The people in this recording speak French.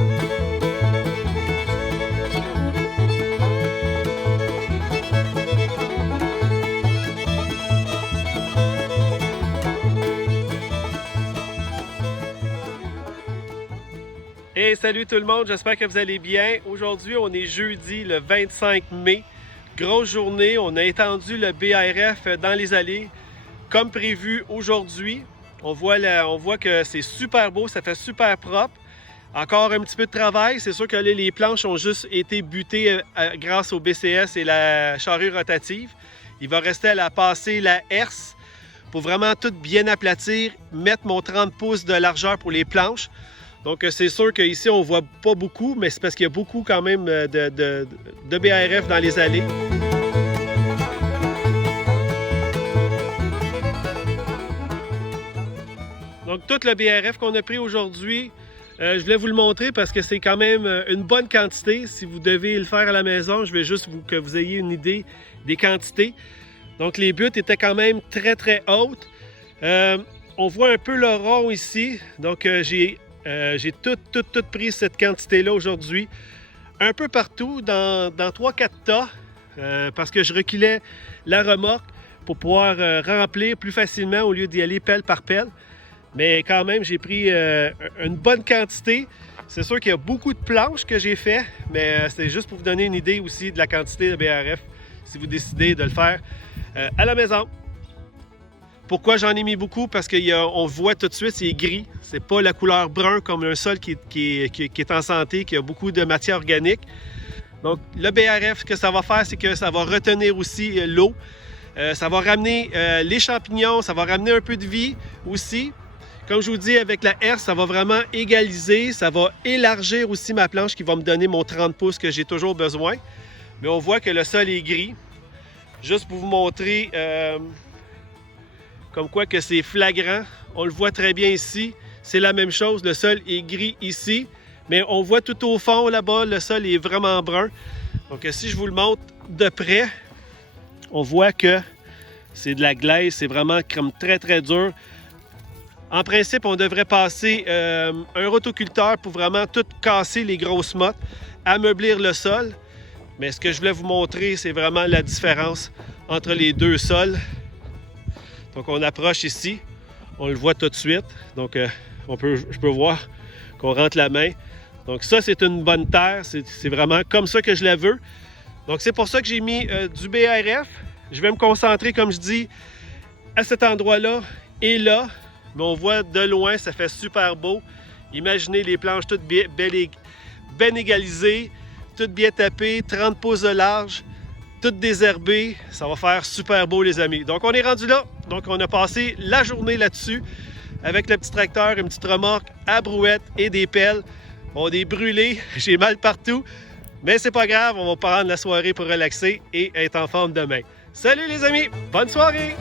Hey, salut tout le monde, j'espère que vous allez bien. Aujourd'hui, on est jeudi le 25 mai. Grosse journée, on a étendu le BARF dans les allées comme prévu aujourd'hui. On voit que c'est super beau, ça fait super propre. Encore un petit peu de travail. C'est sûr que là, les planches ont juste été butées grâce au BCS et la charrue rotative. Il va rester à la passer la herse pour vraiment tout bien aplatir, mettre mon 30 pouces de largeur pour les planches. Donc, c'est sûr qu'ici, on ne voit pas beaucoup, mais c'est parce qu'il y a beaucoup quand même de BARF dans les allées. Donc, tout le BARF qu'on a pris aujourd'hui, je voulais vous le montrer parce que c'est quand même une bonne quantité. Si vous devez le faire à la maison, je vais juste que vous ayez une idée des quantités. Donc, les buttes étaient quand même très, très hautes. On voit un peu le rond ici. Donc, j'ai tout pris cette quantité-là aujourd'hui, un peu partout, dans 3-4 tas, parce que je reculais la remorque pour pouvoir remplir plus facilement au lieu d'y aller pelle par pelle. Mais quand même, j'ai pris une bonne quantité. C'est sûr qu'il y a beaucoup de planches que j'ai fait, mais c'est juste pour vous donner une idée aussi de la quantité de BARF, si vous décidez de le faire à la maison. Pourquoi j'en ai mis beaucoup? Parce qu'on voit tout de suite, c'est gris. C'est pas la couleur brun comme un sol qui est en santé, qui a beaucoup de matière organique. Donc, le BARF, ce que ça va faire, c'est que ça va retenir aussi l'eau. Ça va ramener les champignons, ça va ramener un peu de vie aussi. Comme je vous dis, avec la herse, ça va vraiment égaliser. Ça va élargir aussi ma planche qui va me donner mon 30 pouces que j'ai toujours besoin. Mais on voit que le sol est gris. Juste pour vous montrer... comme quoi que c'est flagrant, on le voit très bien ici, c'est la même chose, le sol est gris ici, mais on voit tout au fond là-bas, le sol est vraiment brun. Donc si je vous le montre de près, on voit que c'est de la glaise, c'est vraiment comme très très dur. En principe, on devrait passer un rotoculteur pour vraiment tout casser les grosses mottes, ameublir le sol. Mais ce que je voulais vous montrer, c'est vraiment la différence entre les deux sols. Donc, on approche ici, on le voit tout de suite. Donc, je peux voir qu'on rentre la main. Donc, ça, c'est une bonne terre. C'est vraiment comme ça que je la veux. Donc, c'est pour ça que j'ai mis du BARF. Je vais me concentrer, comme je dis, à cet endroit-là et là. Mais on voit de loin, ça fait super beau. Imaginez les planches toutes bien égalisées, toutes bien tapées, 30 pouces de large. Tout désherbé, ça va faire super beau les amis. Donc on est rendu là, donc on a passé la journée là-dessus avec le petit tracteur, une petite remorque à brouette et des pelles. On est brûlé, j'ai mal partout, mais c'est pas grave, on va prendre la soirée pour relaxer et être en forme demain. Salut les amis, bonne soirée!